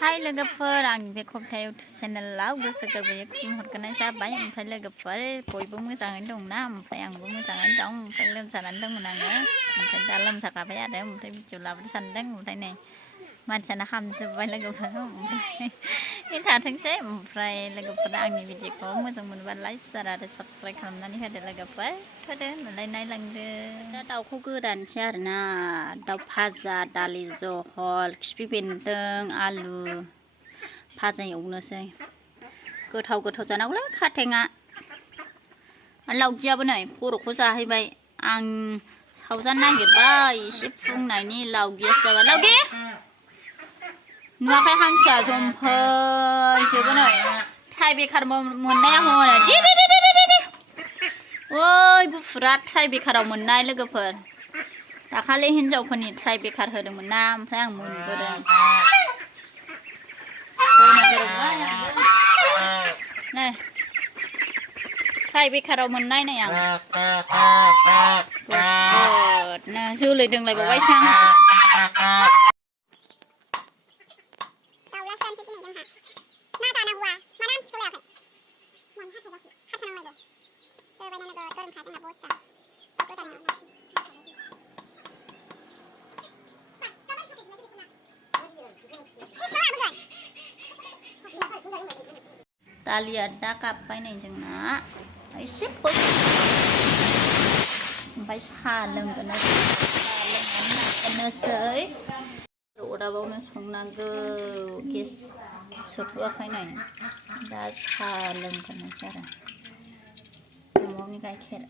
Hai लोगोफोर आंनि बे खन्थाइ इउटुब चेनेलाव गोसो गोरबोयै खुलुमहरनाय जाबाय। ओमफ्राय लोगोफोर बयबो मोजाङैनो दंना? ओमफ्राय आंबो मोजाङैनो दं। ओमफ्राय लोमजानानै दंमोन आङो। ओमफ्राय दा लोमजागाबाय आरो ओमफ्राय भिडिअ लाबोनो सानदों। ओमफ्राय नै मानसियानो हामजोब्बाय लोगोफोर। ओमफ्राय थाथोंसै। ओमफ्राय लोगोफोरा आंनि भिडिअखौ मोजां मोनोबा लाइक शेयार आरो साबस्क्राइब खालामनानै होदो लोगोफोर। होदो होनबालाय नायलांदो। दा दाउखौ गोदानोसै आरोना। दाउ भाजा, दालि जहल, खिफि बेन्दों, आलु भाजा एवनोसै। गोथाव गोथाव जानांगौलै खाथेङा। आरो लावगियाबो नै खर'खौ जाहैबाय। आं सावजानो नागिरबाय एसे फुंनायनि लावगियासो जाबाय। लावगि नुवाखै हांसोआ जमफैजोबो नै ट्राइ बेकार मोननाया हनै दे ओइ गुफुरा ट्राइ बेकाराव मोननाय लोगोफोर। दाखालि हिनजावफोरनि ट्राइ बेकार होदोंमोन ना ओमफ्राय आं मोनबोदों। नै ट्राइ बेकाराव मोननाय नै आं गुफुरनो जोलै दोंलायबावबायसो आं। दालिया दा गाबबाय नै जोंना एसे ओमफ्राय साहा लोंगोनोसै। नागिरनोसै अरदाबावनो संनांगौ गेस सोथ'वाखै नै दा साहा लोंगोनोसै आरो न'आवनि गाइखेर।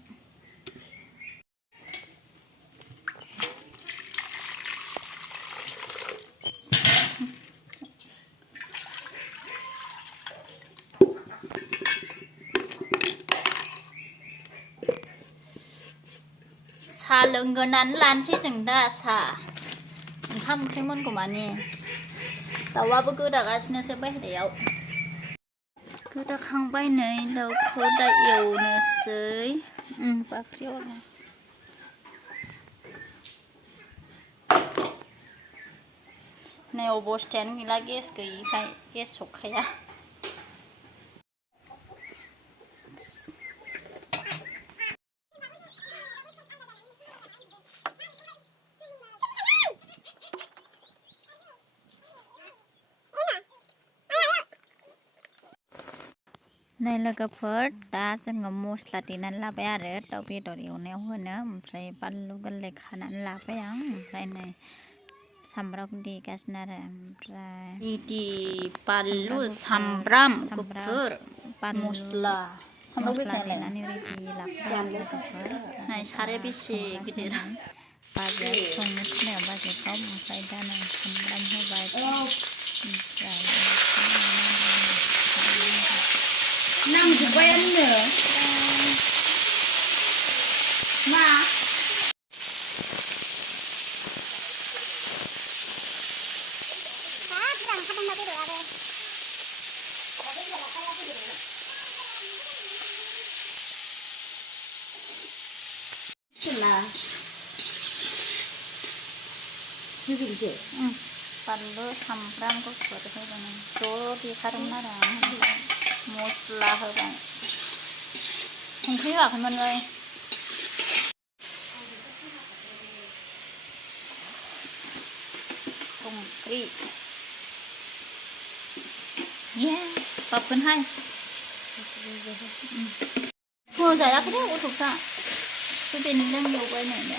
साहा लोंगोनानै लानोसै जों दा साहा। ओंखाम ओंख्रि मोनगौमानि दाउआबो गोदागासिनोसो बाहेरायाव। गोदाखांबाय नै दाउखौ दा एवनोसै। बाख्रियाव नै अबस्थायानो गैला गेस गैयिखाय गेस सौखाया। नै लोगोफोर दा जोङो मस्ला देनानै लाबाय आरो दाउ बेदर एवनायाव होनो। ओमफ्राय बानलु गोरलै खानानै लाबाय आं। ओमफ्राय नै सामब्राम देगासिनो आरो ओमफ्राय बिदि बानलु सामब्राम गुफुर मस्ला देनानै रेडि लाखाबाय। नै साराया बेसे गिदिर बाजैया संनो थिननायाव बाजैखौ। ओमफ्राय दा नै सामब्राम होबाय ओमफ्राय नांजोब्बायानो मा बानलु सामब्राम गुफुर होबाय ज' देखादोंमोन आरो आं मस्ला होबाय। संख्रि होआखैमोनलै। संख्रि बाबगोनहाय होजायाखैलै गथ'फ्रा बेन्दों एवबाय नै दा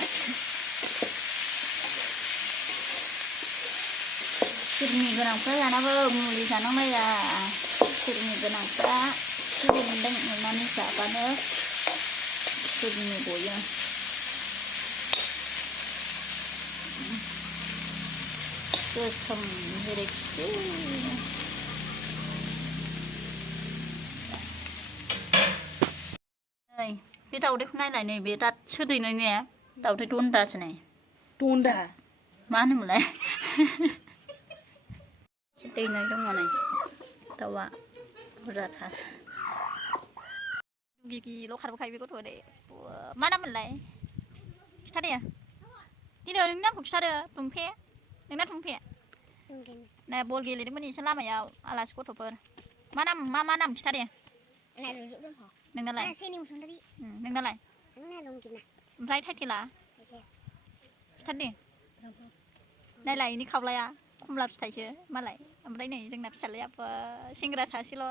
किडनि गोनांफ्रा जानांगौ मुलि जानांलाया। किडनि गोनांफ्रा खिफि बेन्दों एवनानै जाबानो किडनि गयो। गोसोम जेरै खिफि नै बे दाउदैखौ नायलाय नै बे दासो दैनाय ने दाउदै दन्दासो नै दन्दा मा होनोमोनलाय एसे दैनाय दङ नै दाउआ बुरजाथार। गिगिल' खारबोखायो बे गथ'आ दे मा नाम मोनलाय खिथादे दिनै नोंनि नामखौ खिथादो। दुंफे नोंना दुंफे Nè bol गेलेदोंमोन इसे लामायाव आलासि गथ'फोर मा नाम खिथा दे नोंनालाय नोंनालाय ओमफ्राय टाइटेला खिथा दे नायलाय इनि खावलाया खमला फिथाइसो मालाय ओमफ्राय नै जोंना फिसालायाबो सेंग्रा सासेल'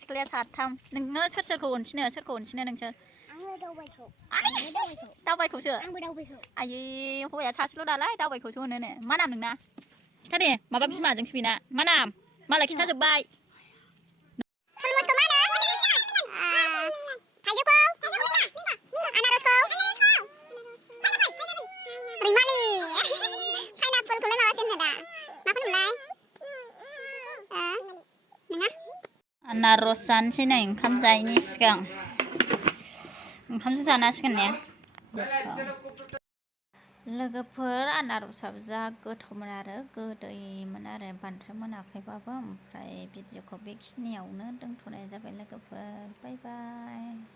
सिख्लाया साथाम नोङो सोरखौ अनसिनो नोंसोर दावबायखौसो आयै हौवाया सासेल' नालाय दावबायखौसो होनोनो मा नाम नोंना खिथा दे माबा बिमाजोंसो बेना मा नाम मालाय खिथाजोब्बाय आनारस जानोसै नै ओंखाम जायैनि सिगां ओंखामसो जानांसिगोन ने लोगोफोर आनारसाबो जा गोथावमोन आरो गोदैमोन आरो बांद्राय मोनाखैबाबो ओमफ्राय भिडिअखौ बेखिनियावनो दोनथ'नाय जाबाय लोगोफोर बाय बाय